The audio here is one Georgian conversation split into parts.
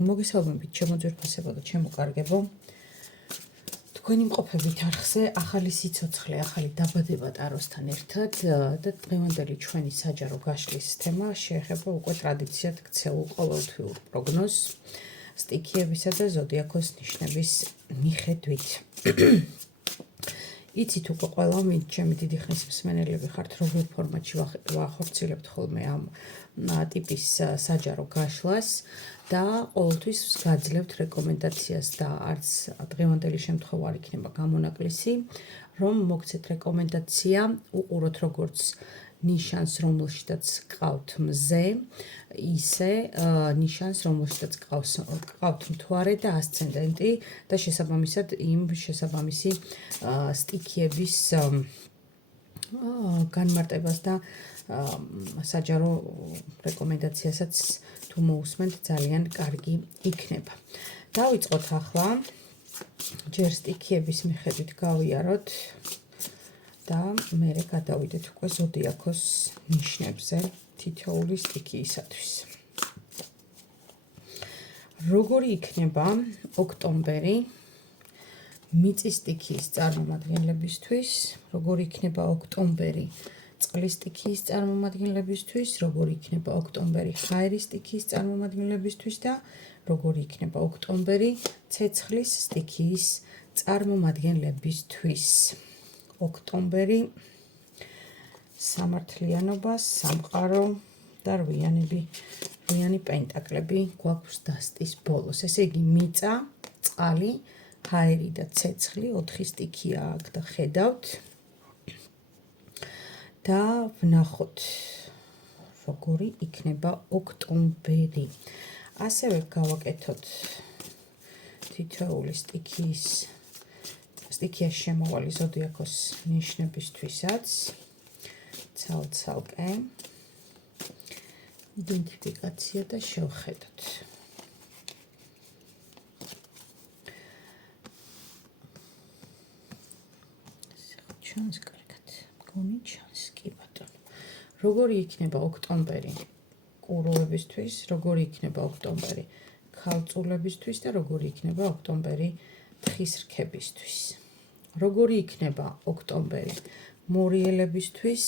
მოგესალმებით ჩემო ძვირფასებო და ჩემო კარგებო. თქვენი მყოფებით არხზე ახალი სიცოცხლე, ახალი დაბადება ტაროსთან ერთად და დღევანდელი ჩვენი საჯარო გაშლის თემა შეეხება უკვე ტრადიციად ქცეულ ყოველთვიურ პროგნოზს სტიქიებისა და ზოდიაქოს ნიშნების მიხედვით. იცით უკვე ყველა ჩემი დიდი ხნის მსმენელები ხართ, როგორ ფორმატში ვახორციელებთ ხოლმე ამ ტიპის საჯარო გაშლას და ყოველთვის გაძლევთ რეკომენდაციას და არც დღევანდელი შემთხვევა არ იქნება გამონაკლისი, რომ მოგცეთ რეკომენდაცია, უყუროთ როგორც ნიშანს, რომელშიც ყავთ მზე, ისე ნიშანს, რომელშიც ყავთ მთვარე და ასცენდენტი და შესაბამისად იმ შესაბამისი სტიქიების განმარტებას და საჯარო რეკომენდაციასაც თუ მოусმენთ ძალიან კარგი იქნება. დავიწყოთ ახლა, ჯერ სტიქიების მიხედვით გავიაროთ და მერე გადავიდეთ უკვე ზოდიაქოს ნიშნებზე თითოეული სტიქიისათვის. როგორი იქნება ოქტომბერი მიწის სტიქიის წარმომადგენლებისთვის, როგორი იქნება ოქტომბერი წყლის სტიქიის წარმომადგენლებისთვის, როგორი იქნება ოქტომბერი ჰაერის სტიქიის წარმომადგენლებისთვის და როგორი იქნება ოქტომბერი ცეცხლის სტიქიის წარმომადგენლებისთვის. ოქტომბერი სამართლიანობა, სამყარო და რვიანი პენტაკლები გვაქვს დასტის ბოლოს. ესე იგი მიწა, წყალი, ჰაერი და ცეცხლი 4 სტიქია აქ და ხედავთ. და ვნახოთ, როგორი იქნება ოქტომბერი. ასევე გავაკეთოთ თითოეული სტიქიის შემოვალი ზოდიაქოს ნიშნებისთვისაც. ცალ-ცალკე იდენტიფიკაცია და შევხედოთ. ჩანს კარგად. მგონი ჩანს, კი ბატონო. როგორი იქნება ოქტომბერი კუროებისთვის, როგორი იქნება ოქტომბერი ქალწულებისთვის და როგორი იქნება ოქტომბერი თხის რქებისთვის. როგორი იქნება ოქტომბერი მორიელებისთვის,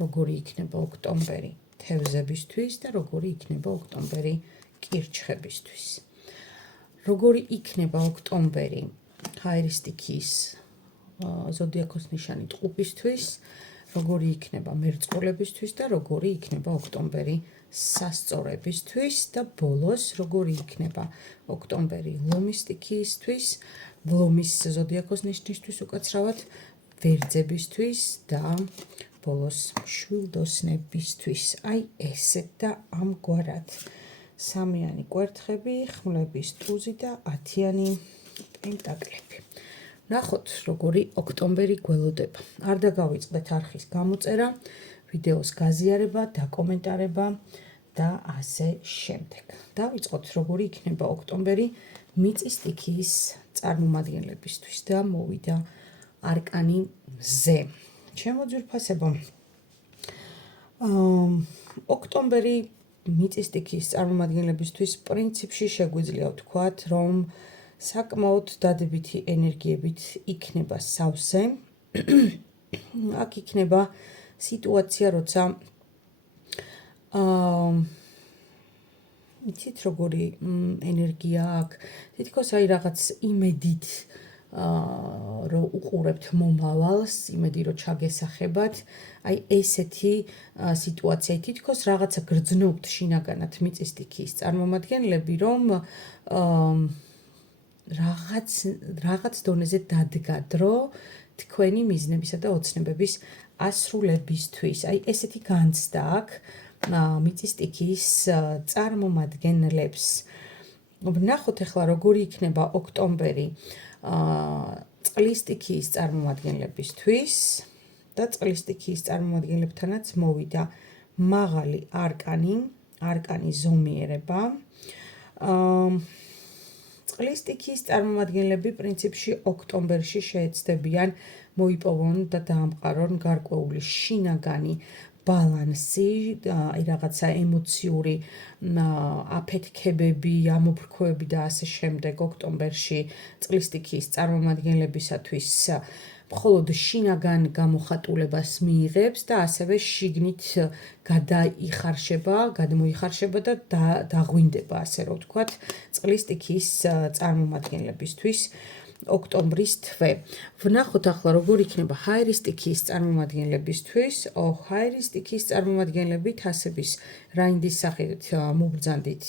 როგორი იქნება ოქტომბერი თევზებისთვის და როგორი იქნება ოქტომბერი კირჩხებისთვის. როგორი იქნება ოქტომბერი ჰაერის სტიქიის ზოდიაქოს ნიშანი ტყუპისთვის, როგორი იქნება მერწყულებისთვის და როგორი იქნება ოქტომბერი სასწორებისთვის და ბოლოს როგორი იქნება ოქტომბერი ლომის სტიქიისთვის, ლომის ზოდიაქოს ნიშნისთვის უკაცრავად ვერძებისთვის და ბოლოს შვილდოსნებისთვის. აი ესეთ და ამგვარად. სამიანი კვერთხები, ხმლების ტუზი და 10-იანი პენტაკლები. ნახოთ, როგორი ოქტომბერი გველოდება. არ დაგავიწყდეთ არხის გამოწერა, ვიდეოს გაზიარება, დაკომენტარება და ასე შემდეგ. დავიწყოთ, როგორი იქნება ოქტომბერი მიწის სტიქიის წარმომადგენლებისთვის და მოვიდა არკანი მზე. ჩემო ძვირფასებო, ოქტომბერი მიწის სტიქიის წარმომადგენლებისთვის პრინციპში შეგვიძლია ვთქვათ, რომ საკმაოდ დადებითი ენერგიებით იქნება სავსე. აქ იქნება სიტუაცია, როცა იცით როგორი ენერგია აქ, თითქოს აი რაღაც იმედით რომ უყურებთ მომავალს, იმედი რომ ჩაგესახებათ, აი ესეთი სიტუაცია, თითქოს რაღაცა გრძნობთ შინაგანად მიწის სტიქიის წარმომადგენლები, რომ რაღაც დონეზე დადგა დრო თქვენი მიზნებისა და ოცნებების ასრულებისთვის. აი ესეთი განცდა აქვს მიწის სტიქიის წარმომადგენლებს. ვნახოთ ახლა როგორი იქნება ოქტომბერი წყლის სტიქიის წარმომადგენლებისთვის და წყლის სტიქიის წარმომადგენლებთანაც მოვიდა მაღალი არკანი ზომიერება. წყლის სტიქიის წარმომადგენლები პრინციპში ოქტომბერში შეეცდებიან მოიპოვონ და დაამყარონ გარკვეული შინაგანი ბალანსი, აი რაღაცა ემოციური აფეთქებები, ამოფრქვევები და ასე შემდეგ ოქტომბერში წყლის სტიქიის წარმომადგენლებისათვის მხოლოდ შინაგან გამოხატულებას მიიღებს და ასევე შიგნით გადმოიხარშება და დაღვინდება, ასე რომ ვთქვათ, წყლის სტიქიის წარმომადგენლებისთვის ოქტომბრის თვე. ვნახოთ ახლა როგორ იქნება ჰაერის სტიქიის წარმომადგენლებისთვის. ჰაერის სტიქიის წარმომადგენლები თასების რაინდის სახით მობრძანდით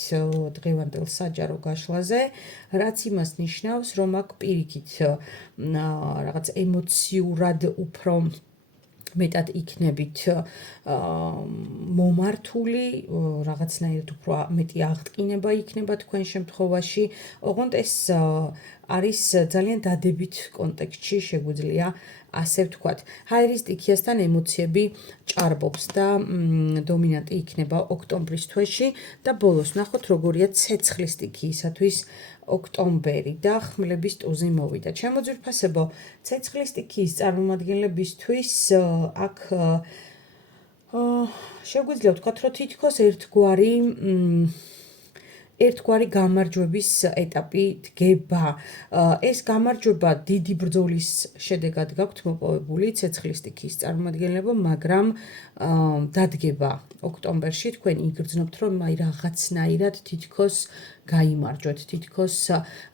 დღევანდელ საჯარო გაშლაზე, რაც იმას ნიშნავს, რომ აქ პირიქით რაღაც ემოციურად უფრო მეტად იქნებით მომართული, რაღაცნაირად უფრო მეტი აღტკინება იქნება თქვენ შემთხვევაში. ოღონდ ეს არის ძალიან დადებით კონტექსტში, შეგვიძლია ასე ვთქვათ. ჰაერის სტიქიასთან ემოციები ჭარბობს და დომინანტი იქნება ოქტომბრის თვეში და ბოლოს ნახოთ როგორია ცეცხლის სტიქიისათვის ოქტომბერი და ხმლების ტუზი მოვიდა. ჩემო ძვირფასებო, ცეცხლის სტიქიის წარმომადგენლებისთვის აქ შეგვიძლია ვთქვათ, რომ თითქოს ერთგვარი გამარჯვების ეტაპი დგება. ეს გამარჯვება დიდი ბრძოლის შედეგად გაქვთ მოპოვებული ცეცხლის სტიქიის წარმომადგენლებო, მაგრამ დადგება ოქტომბერში. თქვენ იგრძნობთ, რომ აი რაღაცნაირად თითქოს გაიმარჯვეთ, თითქოს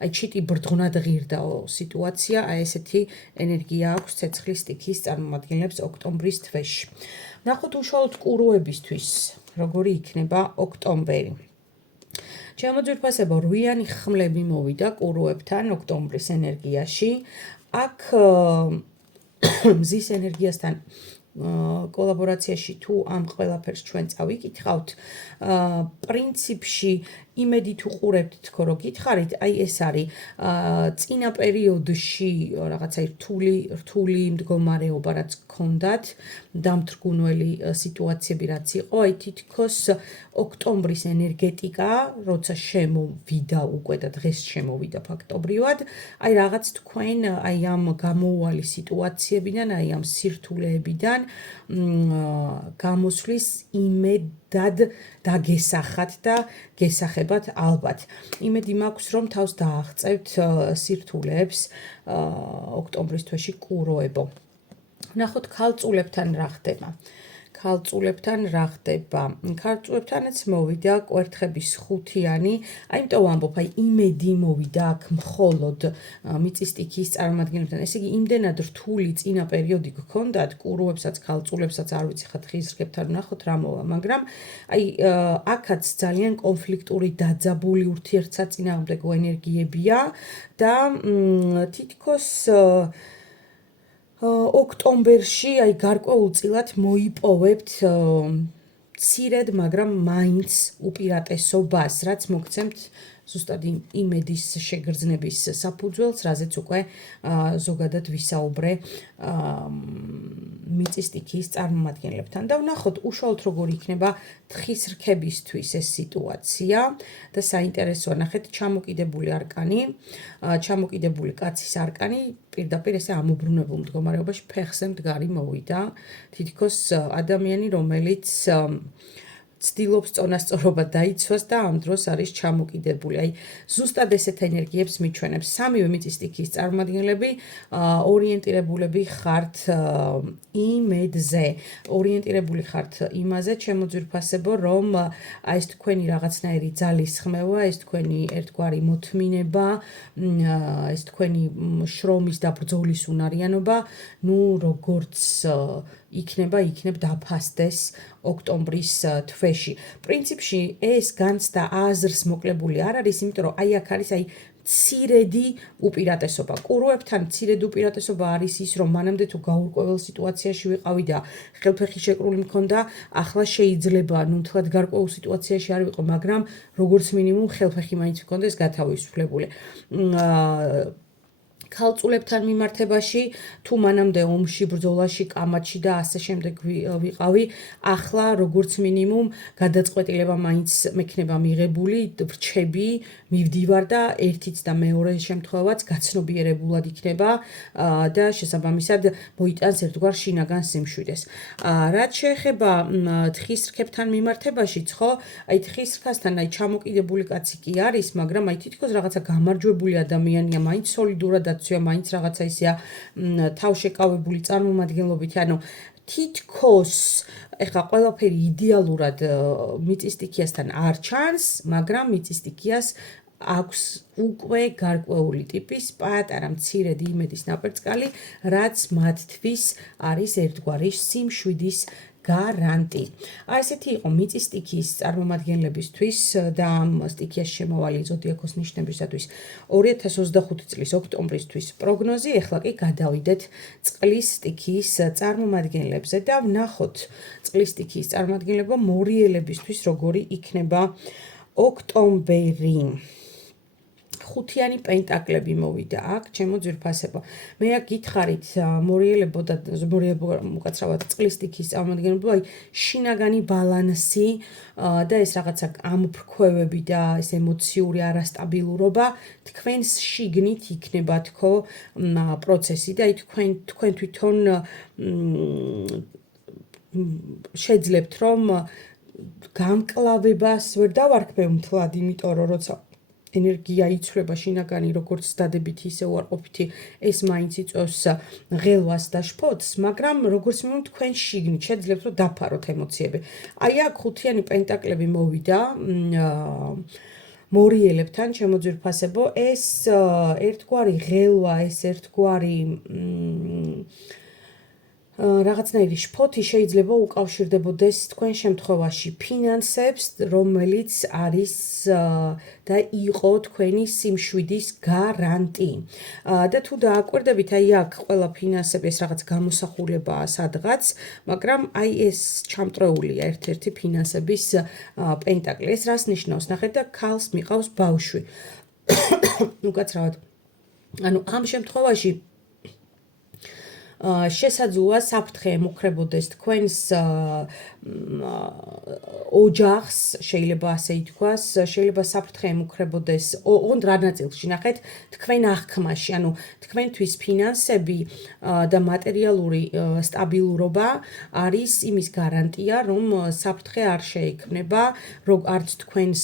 აი ჩიტი ბრდღნად ღირდაო სიტუაცია, აი ესეთი ენერგია აქვს ცეცხლის სტიქიის წარმომადგენლებს ოქტომბრის თვეში. ნახოთ უშუალოდ კუროებისთვის, როგორი იქნება ოქტომბერი. ჩემო ძვირფასებო, რვიანი ხმლები მოვიდა კუროებთან ოქტომბრის ენერგიაში. აქ მზის ენერგიასთან კოლაბორაციაში თუ ამ ყველაფერს ჩვენ წავიკითხავთ, პრინციპში იმედი თუ ყურებთ თქო რომ გითხარით, აი ეს არის წინა პერიოდში რაღაცა რთული მდგომარეობა რაც გქონდათ, დამთრგუნველი სიტუაციები რაც იყო, აი თითქოს ოქტომბრის ენერგეტიკა, როცა შემოვიდა უკვე და დღეს შემოვიდა ფაქტობრივად, აი რაღაც თქვენ აი ამ გამოუვალი სიტუაციებიდან, აი ამ სირთულეებიდან გამოსვლის იმედად დაგესახათ და გესახებათ ალბათ. იმედი მაქვს, რომ თავს დააღწევთ სირთულეებს ოქტომბრის თვეში კუროებო. ნახოთ ქალწულებთან რა ხდება. ქალწულებთანაც მოვიდა კვერთხების ხუთიანი, აიმიტომ ვამბობ, აი იმედი მოვიდა აქ მხოლოდ მიწის სტიქიის წარმომადგენლებთან. ესე იგი, იმდენად რთული წინა პერიოდი გქონდათ, კუროებსაც, ქალწულებსაც, არ ვიცი ხა ხიზრგებთან ვნახოთ რა მოვა, მაგრამ აი აქაც ძალიან კონფლიქტური დაძაბული ურთიერთსაწინააღმდეგო ენერგიებია და თითქოს ოქტომბერში აი გარკვეულწილად მოიპოვებთ მცირედ, მაგრამ მაინც უპირატესობას, რაც მოგცემთ ზუსტად იმედის შეგრძნების საფუძველს, რაზეც უკვე ზოგადად ვისაუბრე მიწის სტიქიის წარმომადგენლებთან. და ვნახოთ უშუალოდ როგორ იქნება თხის რქებისთვის ეს სიტუაცია და საინტერესოა, ნახეთ, ჩამოკიდებული არკანი, ჩამოკიდებული კაცის არკანი, პირდაპირ ესე ამობრუნებულ მდგომარეობაში ფეხზე მდგარი მოვიდა. თითქოს ადამიანი, რომელიც ცდილობს წონასწორობა დაიცვას და ამ დროს არის ჩამოკიდებული. აი, ზუსტად ესეთ ენერგიებს მიჩვენებს. სამივე მიწის სტიქიის წარმომადგენლები ორიენტირებულები ხართ იმედზე. ორიენტირებული ხართ იმაზე, ჩემო ძვირფასებო, რომ აი ეს თქვენი რაღაცნაირი ძალისხმევა, ეს თქვენი ერთგვარი მოთმინება, ეს თქვენი შრომის და ბრძოლის უნარიანობა, ნუ როგორც იქნებ დაფასდეს ოქტომბრის თვეში. პრინციპში ეს განცდა აზრს მოკლებული არ არის, იმიტომ რომ აი აქ არის აი მცირედი უპირატესობა. კუროებთან მცირედი უპირატესობა არის ის, რომ მანამდე თუ გაურკვეველ სიტუაციაში ვიყავი და ხელფეხი შეკრული მქონდა, ახლა შეიძლება ნუნთლად გარკვეულ სიტუაციაში არ ვიყო, მაგრამ როგორც მინიმუმ ხელფეხი მაინც მქონდეს გათავისუფლებული. ქალწულებთან მიმართებაში თუ მანამდე ომში, ბრძოლაში, კამათში და ასე შემდეგ ვიყავი, ახლა როგორც მინიმუმ გადაწყვეტილება მაინც მექნება მიღებული, ვრჩები, მივდივარ და ერთიც და მეორე შემთხვევაც გაცნობიერებულად იქნება და შესაბამისად მოიტანს ერთგვარ შინაგან სიმშვიდეს. რაც შეეხება თხის რქებთან მიმართებაშიც, ხო, აი თხის რქასთან აი ჩამოკიდებული კაცი კი არის, მაგრამ აი თითქოს რაღაცა გამარჯვებული ადამიანია, მაინც სოლიდურად მაინც რაღაცა ისეა თავშეკავებული წარმომადგენლობით, ანუ თითქოს ეხლა ყველაფერი იდეალურად მიწისტიქიასთან არ ჩანს, მაგრამ მიწისტიქიას აქვს უკვე გარკვეული ტიპის პატარა მცირედი იმედის ნაპერწკალი, რაც მათთვის არის ერთგვარი სიმშვიდის გარანტი. Ასეთი იყო მიწის სტიქიის წარმომადგენლებისთვის და ამ სტიქიას შემავალი ზოდიაქოს ნიშნებისათვის 2025 წლის ოქტომბრისთვის პროგნოზი. ეხლა კი გადავიდეთ წყლის სტიქიის წარმომადგენლებზე და ვნახოთ წყლის სტიქიის წარმომადგენლება მორიელებისთვის როგორი იქნება ოქტომბერი. ხუთიანი პენტაკლები მოვიდა აქ, ჩემო ძვირფასებო. მე აქ გითხარით მორიელებო და უკაცრავად წყლის სტიქიის წარმომადგენლებო, აი შინაგანი ბალანსი და ეს რაღაცა ამოფრქვევები და ეს ემოციური არასტაბილურობა თქვენს შიგნით იქნება თქო პროცესი და აი თქვენ თვითონ შეძლებთ რომ გამკლავებას ვერ დავარქმევ მთლად, იმიტომ რომ როცა ენერგია იცვლება შინაგანი როგორც დადებითი ისე უარყოფითი ეს მაინც იწვევს ღელვას და შფოთს, მაგრამ როგორც მინიმუმ თქვენ შიგნით შეძლებთ რომ დაფაროთ ემოციები. აი აქ ხუთიანი პენტაკლები მოვიდა მორიელებთან, ჩემო ძვირფასებო, ეს ერთგვარი ღელვა, ეს ერთგვარი რაღაცნაირი შფოთი შეიძლება უკავშირდებოდეს თქვენ შემთხვევაში ფინანსებს, რომელიც არის და იყო თქვენი სიმშვიდის გარანტი. და თუ დააკვირდებით, აი აქ ყველა ფინანსები ეს რაღაც გამოსახულებაა სადღაც, მაგრამ აი ეს ჩამტრეულია ერთ-ერთი ფინანსების პენტაკლი. ეს რას ნიშნავს? ნახეთ და ქალს მიყავს ბავშვი. უკაცრავად. ანუ ამ შემთხვევაში შესაძლოა საფრთხე ემუქრებოდეს თქვენს ოჯახს, შეიძლება ასე ითქვას, შეიძლება საფრთხე ემუქრებოდეს ოღონდ რა ნაწილში, ნახეთ, თქვენ აღქმაში, ანუ თქვენთვის ფინანსები და მატერიალური სტაბილურობა არის იმის გარანტია, რომ საფრთხე არ შეექმნება, არც თქვენს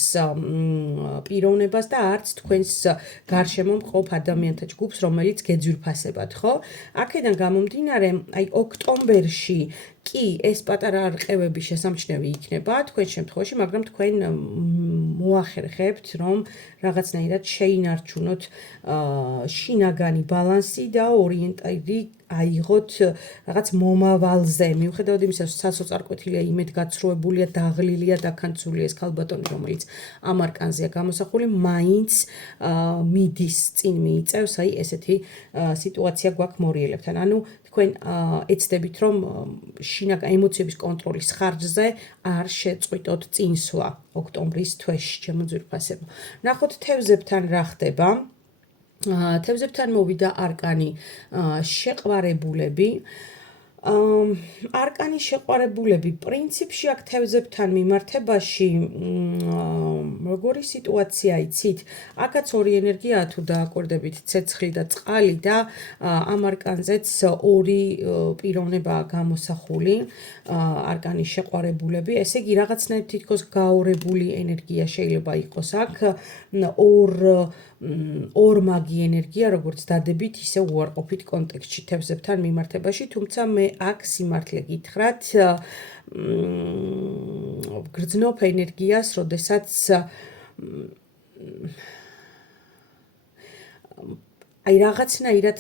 პიროვნებას და არც თქვენს გარშემო მყოფ ადამიანთა ჯგუფს, რომელიც გეძვირფასებათ, ხო? აქედან გამომდინარე, აი ოქტომბერში კი ეს პატარა არყევები შესამჩნევი იქნება თქვენ შემთხვევაში, მაგრამ თქვენ მოახერხებთ, რომ რაღაცნაირად შეინარჩუნოთ შინაგანი ბალანსი და ორიენტირი აიღოთ რაღაც მომავალზე. მიუხედავად იმისა, რომ სასოწარკვეთილია, იმედგაცრუებულია, დაღლილია, დაქანცულია ეს ქალბატონი, რომელიც ამ არკანზეა გამოსახული, მაინც მიდის წინ მიიწევს, აი ესეთი სიტუაცია გვაქვს მორიელებთან. ანუ თქვენ ეცდებით, რომ ემოციების კონტროლის ხარჯზე არ შეწყვიტოთ წინსვლა ოქტომბრის თვეში, ჩემო ძვირფასებო. ნახოთ თევზებთან რა ხდება. თევზებთან მოვიდა არკანი შეყვარებულები. არკანი შეყვარებულები პრინციპში აქ თევზებთან მიმართებაში როგორი სიტუაცია იცით? აქაც ორი ენერგიაა თუ დააკვირდებით, ცეცხლი და წყალი და ამ არკანზეც ორი პიროვნებაა გამოსახული, არკანი შეყვარებულები. ესე იგი, რაღაცნაირად თითქოს გაორებული ენერგია შეიძლება იყოს აქ, ორმაგი ენერგია, როგორც დადებით, ისე უარყოფით კონტექსტში თევზებთან მიმართებაში, თუმცა მე აქ სიმართლე გითხრათ, გრძნობ ენერგიას, როდესაც აი რაღაცნაირად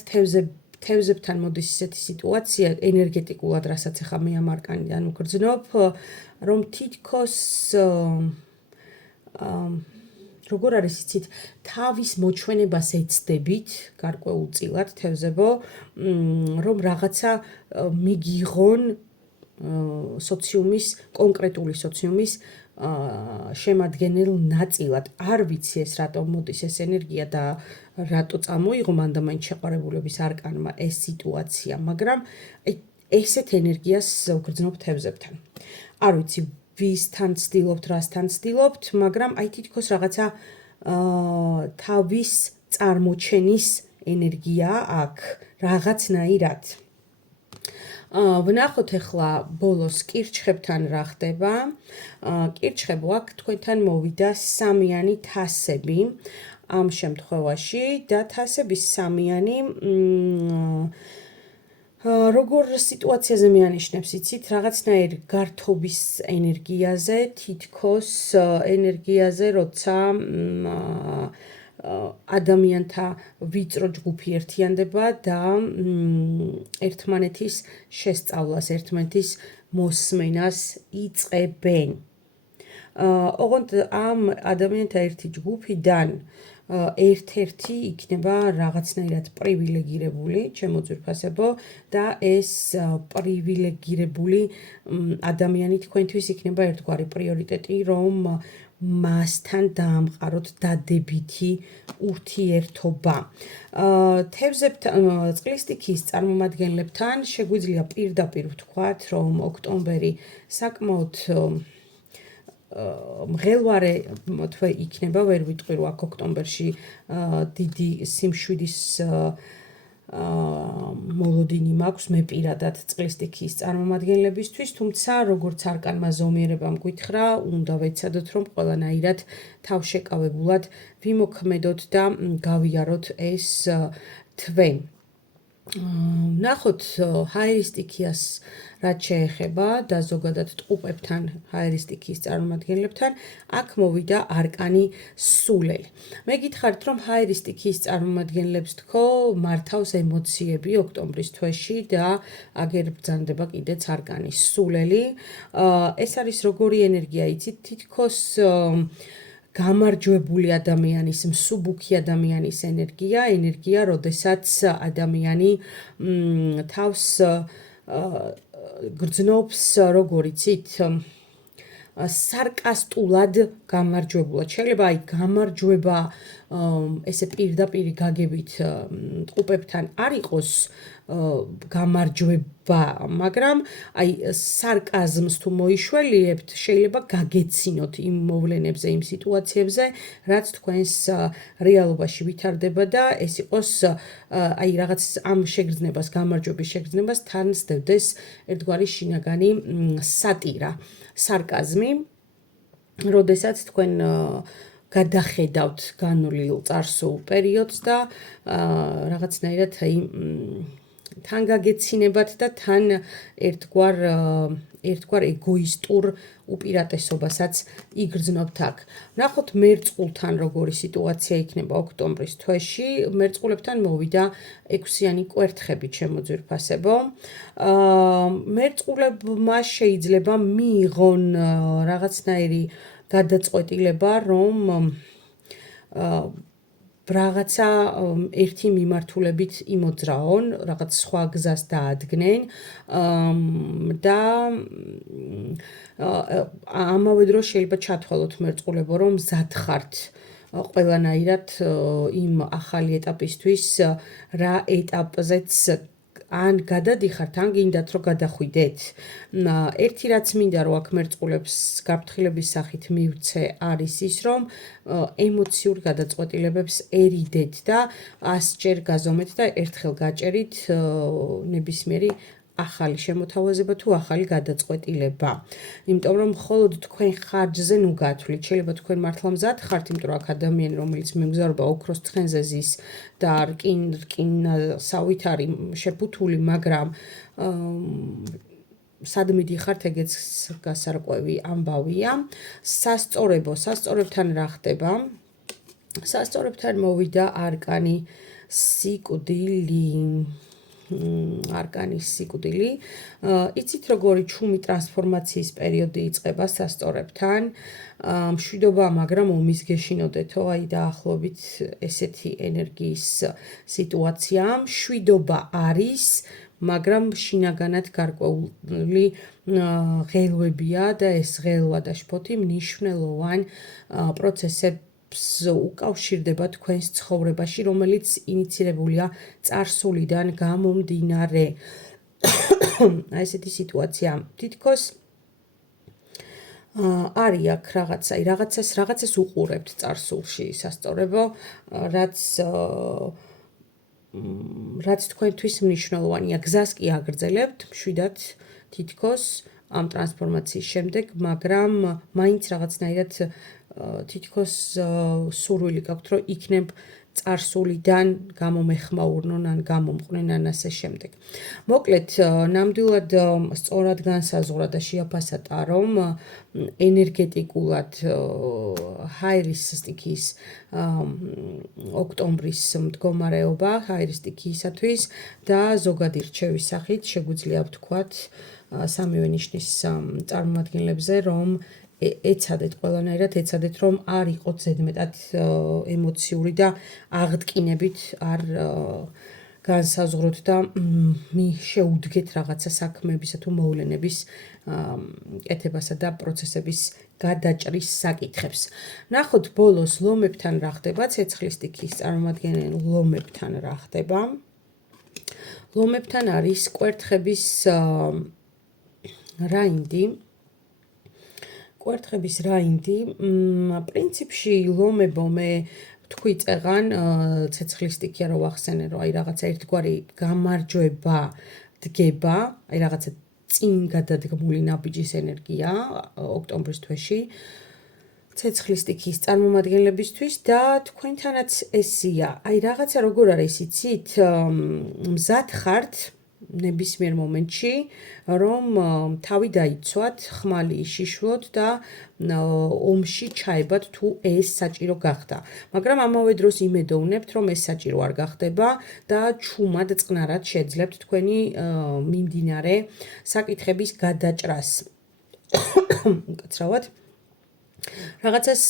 თევზებთან მოდის ისეთი სიტუაცია, ენერგეტიკულად, რასაც ახლა მე ამ არკანიდან ვგრძნობ, რომ თითქოს როგორ არის იცით, თავის მოჩვენებას ეცდებით, გარკვეულწილად თევზებო, რომ რაღაცა მიგიღონ სოციუმის, კონკრეტული სოციუმის შემადგენელ ნაწილად. არ ვიცი ეს რატომ მოდის ეს ენერგია და რატო წამოიღო მანდ-მაინც შეყვარებულების არკანმა ეს სიტუაცია, მაგრამ ესეთ ენერგიას ვგრძნობ თევზებთან. არ ვიცი ვისთან ცდილობთ, რასთან ცდილობთ, მაგრამ თითქოს რაღაცა თავის წარმოჩენის ენერგია აქ რაღაცნაირად. ვნახოთ ახლა ბოლოს კირჩხებთან რა ხდება. კირჩხებო აქ თქვენთან მოვიდა სამიანი თასები ამ შემთხვევაში და თასების სამიანი როგორ სიტუაციაზე მეანიშნებს იცით, რაღაცნაირ გართობის ენერგიაზე, თითქოს ენერგიაზე, როცა ადამიანთა ვიწრო ჯგუფი ერთიანდება და ერთმანეთის შესწავლას, ერთმანეთის მოსმენას იწყებენ. ოღონდ ამ ადამიანთა ერთი ჯგუფიდან ერთ-ერთი იქნება რაღაცნაირად პრივილეგირებული, ჩემო ძვირფასებო, და ეს პრივილეგირებული ადამიანი თქვენთვის იქნება ერთგვარი პრიორიტეტი, რომ მასთან დაამყაროთ დადებითი ურთიერთობა. წყლის სტიქიის წარმომადგენლებთან შეგვიძლია პირდაპირ ვთქვათ, რომ ოქტომბერი საკმაოდ მღელვარე თვე იქნება, ვერ ვიტყვი რომ აქ ოქტომბერში დიდი სიმშვიდის მოლოდინი მაქვს მე პირადად წყლის სტიქიის წარმომადგენლებისთვის, თუმცა როგორც არკანმა ზომიერებამ გვითხრა, უნდა ვეცადოთ რომ ყველანაირად თავშეკავებულად ვიმოქმედოთ და გავიაროთ ეს თვე. ვნახოთ ჰაერის სტიქიას რაც შეეხება და ზოგადად ტყუპებთან ჰაერის სტიქიის წარმომადგენლებთან, აქ მოვიდა არკანი სულელი. მე გითხარით რომ ჰაერის სტიქიის წარმომადგენლებს თქო მართავს ემოციები ოქტომბრის თვეში და აგერ ბრძანდება კიდეც არკანი სულელი. ეს არის როგორი ენერგია იცით, თითქოს გამარჯვებული ადამიანის, მსუბუქი ადამიანის ენერგია, როდესაც ადამიანი თავს გრძნობს, როგორ იცით, სარკასტულად გამარჯვებულად. შეიძლება გამარჯვება ესე პირდაპირი გაგებით ტყუპებთან არ იყოს გამარჯვება, მაგრამ სარკაზმს თუ მოიშველიებთ, შეიძლება გაგეცინოთ იმ მოვლენებზე, იმ სიტუაციებზე, რაც თქვენს რეალობაში ვითარდება და ეს იყოს რაღაც ამ შეგრძნებას, გამარჯვების შეგრძნებას თან სდევდეს ერთგვარი შინაგანი სატირა, სარკაზმი, როდესაც თქვენ გადახედავთ განვლილ წარსულ პერიოდს და რაღაცნაირად თან გაგეცინებათ და თან ერთგვარ ეგოისტურ უპირატესობასაც იგრძნობთ აქ. ვნახოთ მერწყულთან როგორი სიტუაცია იქნება ოქტომბრის თვეში. მერწყულებთან მოვიდა 6-იანი კვერთხები, ჩემო ძვირფასებო. მერწყულებმა შეიძლება მიიღონ რაღაცნაირი გადაწყვეტილება, რომ რაღაცა ერთი მიმართულებით იმოძრაონ, რაღაც სხვა გზას დაადგნენ და ამავე დროს შეიძლება ჩათვალოთ მერწყულებო, რომ მზად ხართ ყველანაირად იმ ახალი ეტაპისთვის, რა ეტაპზეც ან გადადიხართ, ან გინდათ რომ გადახვიდეთ. ერთი რაც მინდა რომ აქ მერწყულებს გაფრთხილების სახით მივცე არის ის, რომ ემოციურ გადაწყვეტილებებს ერიდეთ და 100-ჯერ გაზომეთ და ერთხელ გაჭერით ნებისმიერი ახალი შემოთავაზება თუ ახალი გადაწყვეტილება. იმიტომ რომ მხოლოდ თქვენ ხარჯზე ნუ გათვლით, შეიძლება თქვენ მართლა მზად ხართ, იმიტომ რომ აქ ადამიანი რომელიც მემგზავრება ოქროს ცხენზე ზის და რკინსავით არის შეფუთული, მაგრამ სად მიდიხართ, ეგეც გასარკვევი ამბავია. სასწორებთან რა ხდება? სასწორებთან მოვიდა არკანი სიკვდილი. არკანის სიკვდილი. იცით როგორი ჩუმი ტრანსფორმაციის პერიოდი იწყება სასწორებთან. მშვიდობა, მაგრამ ომის გეშინოდეთო, დაახლოებით ესეთი ენერგიის სიტუაცია. მშვიდობა არის, მაგრამ შინაგანად გარკვეული ღელვებია და ეს ღელვა და შფოთი მნიშვნელოვან პროცესებს უკავშირდება თქვენს ცხოვრებაში, რომელიც ინიცირებულია წარსულიდან გამომდინარე. აი ესეთი სიტუაცია თითქოს არის აქ რაღაცას უყურებთ წარსულში სასწორებო, რაც თქვენთვის მნიშვნელოვანია. გზას კი აგრძელებთ მშვიდად თითქოს ამ ტრანსფორმაციის შემდეგ, მაგრამ მაინც რაღაცნაირად თითქოს სურვილი გაქვთ, რომ იქნებ წარსულიდან გამომეხმაურნონ ან გამომყვნენ ან ასე შემდეგ. მოკლედ, ნამდვილად სწორად განსაზღვრა და შეაფასა ტარომ ენერგეტიკულად ჰაერის სტიქიის ოქტომბრის მდგომარეობა ჰაერის სტიქიისათვის და ზოგადი რჩევის სახით შეგვიძლია ვთქვათ სამივე ნიშნის წარმომადგენლებზე, რომ ეცადეთ ყველანაირად ეცადეთ, რომ არ იყოთ ზედმეტად ემოციური და აღდგინებით არ განსაზღვროთ და შეუდგეთ რაღაცა საქმეებისა თუ მოვლენების კეთებასა და პროცესების გადაჭრის საკითხებს. ნახოთ ბოლოს ლომებთან რა ხდება, ცეცხლის სტიქიის წარმომადგენელ ლომებთან რა ხდება. ლომებთან არის კვერთხების რაინდი. კვერთხების რაინდი, პრინციპში ლომებო მე თქვი წეღან ცეცხლის სტიქია რო ვახსენე, რომ აი რაღაცა ერთგვარი გამარჯვება დგება, აი რაღაცა წინ გადადგმული ნაბიჯის ენერგია ოქტომბრის თვეში ცეცხლის სტიქიის წარმომადგენლებისთვის და თქვენთანაც ესია. აი რაღაცა როგორ არის იცით, მზად ხართ ნებისმიერ მომენტში, რომ თავი დაიცვათ, ხმალი იშიშვლოთ და ომში ჩაებათ თუ ეს საჭირო გახდა. მაგრამ ამავე დროს იმედოვნებთ, რომ ეს საჭირო არ გახდება და ჩუმად წყნარად შეძლებთ თქვენი მიმდინარე საკითხების გადაჭრას. უკაცრავად რაღაცას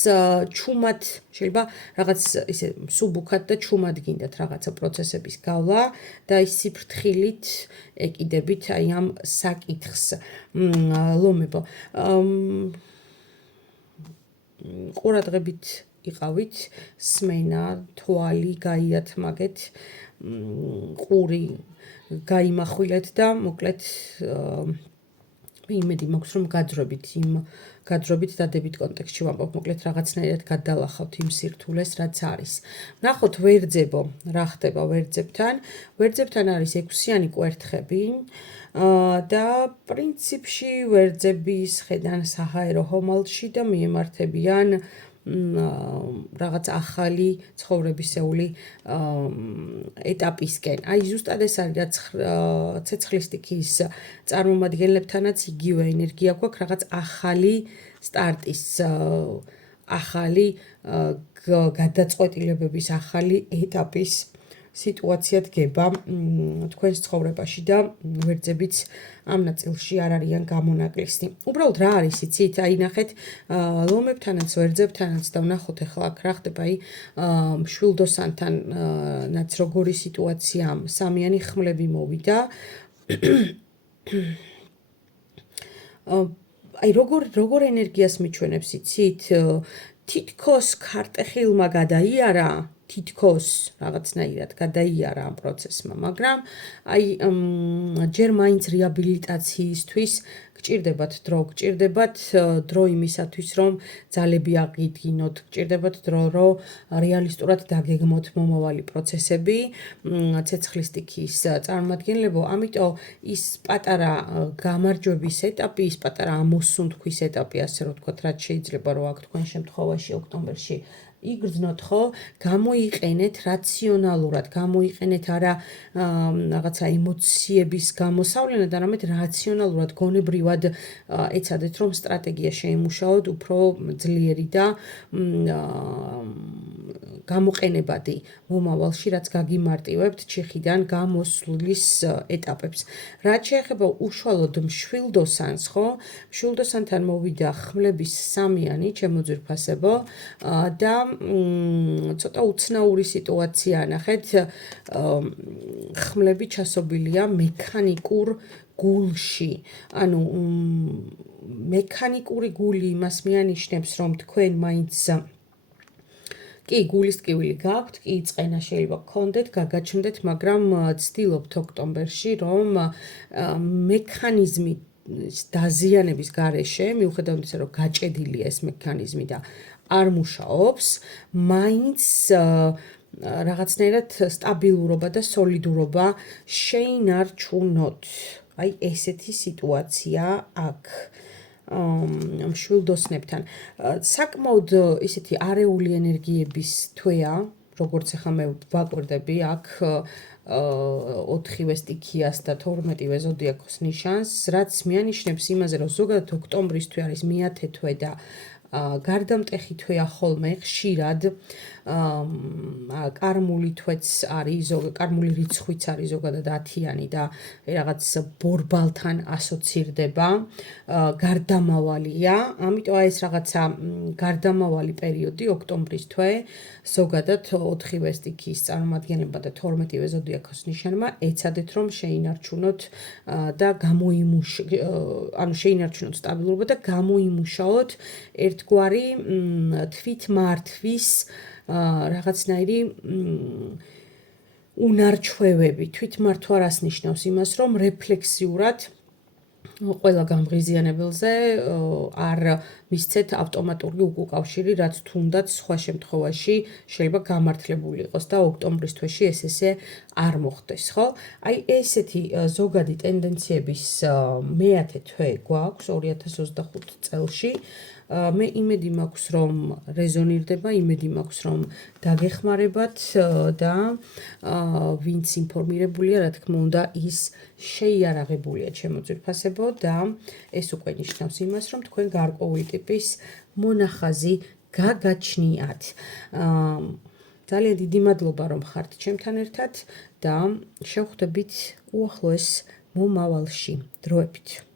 ჩუმად შეიძლება რაღაც ისე სუბუქად და ჩუმად გინდათ რაღაცა პროცესების გავლა და ის სიფრთხილით ეკიდებით აი ამ საკითხს. ლომებო ყურადღებით იყავით, სმენა, თვალი გაიათმაგეთ, ყური გაიმახვილეთ და მოკლედ იმედი მაქვს, რომ გაძრობით დადებით კონტექსტში ვამბობ, მოკლედ რაღაცნაირად გადალახავთ იმ სირთულეს, რაც არის. ნახოთ ვერძებო, რა ხდება ვერძებთან. ვერძებთან არის 6-იანი კვერთხები და პრინციპში ვერძების ხედან საჰაერო ჰომალდში და მიემართებიან რაღაც ახალი ცხოვრებისეული ეტაპისკენ. აი ზუსტად ეს არის, რაც ცეცხლის სტიქიის წარმომადგენლებთანაც იგივე ენერგია გვაქვს, რაღაც ახალი სტარტის, ახალი გადაწყვეტილებების, ახალი ეტაპის სიტუაცია დგება თქვენს ცხოვრებაში და ვერძებიც ამ ნაწილში არ არიან გამონაკლისი. უბრალოდ რა არის იცით, აი ნახეთ ლომებთანაც ვერძებთანაც და ვნახოთ ახლა აქ რა ხდება, აი მშვილდოსანთანაც როგორი სიტუაცია, სამიანი ხმლები მოვიდა. აი როგორ ენერგიას მიჩვენებს იცით, თითქოს ქარტეხილმა გადაიარა, თითქოს რაღაცნაირად გადაიარა ამ პროცესმა, მაგრამ აი ჯერ მაინც რეაბილიტაციისთვის გჭირდებათ დრო იმისათვის, რომ ძალები აღიდგინოთ, გჭირდებათ დრო, რომ რეალისტურად დაგეგმოთ მომავალი პროცესები, ცეცხლის სტიქიის წარმომადგენლებო, ამიტომ ის პატარა გამარჯვების ეტაპი, ის პატარა ამოსუნთქვის ეტაპი, ასე რომ ვთქვათ, რაც შეიძლება რომ აქ თქვენ შემთხვევაში ოქტომბერში იგრძნოთ, ხო, გამოიყენეთ რაციონალურად, გამოიყენეთ არა რაღაცა ემოციების გამოსავლენად, არამედ რაციონალურად, გონებრივად ეცადეთ, რომ სტრატეგია შეიმუშაოთ უფრო ძლიერი და გამოყენებადი მომავალში, რაც გაგიმარტივებთ ჩიხიდან გამოსვლის ეტაპებს. რაც შეეხება უშუალოდ მშვილდოსანს, ხო, მშვილდოსანთან მოვიდა ხმლების სამიანი, ჩემო ძვირფასებო და ცოტა უცნაური სიტუაცია ნახეთ, ხმლები ჩასობილია მექანიკურ გულში. ანუ მექანიკური გული იმას მიანიშნებს, რომ თქვენ მაინც კი გულის ტკივილი გაქვთ, კი წყენა შეიძლება გქონდეთ, გაგაჩნდეთ, მაგრამ ცდილობთ ოქტომბერში, რომ მექანიზმი დაზიანების გარეშე, მიუხედავად იმისა, რომ გაჭედილია ეს მექანიზმი და არ მუშაობს, მაინც რაღაცნაირად სტაბილურობა და სოლიდურობა შეინარჩუნოთ. აი ესეთი სიტუაცია აქ მშვილდოსნებთან. საკმაოდ ისეთი არეული ენერგიების თვეა, როგორც ახლა მე ვაკვირდები აქ 4-ვე სტიქიას და 12-ვე ზოდიაქოს ნიშანს, რაც მიანიშნებს იმაზე, რომ ზოგადად ოქტომბრის თვე არის მეათე თვე და გარდამტეხი თვეა ხოლმე ხშირად კარმული თვეც არის, კარმული რიცხვიც არის ზოგადად 10-იანი და რაღაც ბორბალთან ასოცირდება, გარდამავალია, ამიტომ ეს რაღაცა გარდამავალი პერიოდი ოქტომბრის თვე ზოგადად 4-ვე სტიქიის წარმომადგენლებმა და 12-ვე ზოდიაქოს ნიშანმა ეცადეთ რომ შეინარჩუნოთ და შეინარჩუნოთ სტაბილურობა და გამოიმუშაოთ ერთგვარი თვითმართვის რაღაცნაირი უნარჩვევები. თვითმართვა რას ნიშნავს? იმას, რომ რეფლექსიურად ყველა გამღიზიანებელზე არ მისცეთ ავტომატური უკავშირი, რაც თუნდაც სხვა შემთხვევაში შეიძლება გამართლებული იყოს და ოქტომბრის თვეში ესე არ მოხდეს, ხო? აი ესეთი ზოგადი ტენდენციების მეათე თვე გვაქვს 2025 წელში. მე იმედი მაქვს, რომ რეზონირდება, იმედი მაქვს, რომ დაგეხმარებათ და ვინც ინფორმირებულია, რა თქმა უნდა, ის შეიარაღებულია ჩემო ძვირფასებო და ეს უკვე ნიშნავს იმას, რომ თქვენ გარკვეული ტიპის მონახაზი გაგაჩნიათ. ძალიან დიდი მადლობა, რომ ხართ ჩემთან ერთად და შევხვდებით უახლოეს მომავალში. დროებით.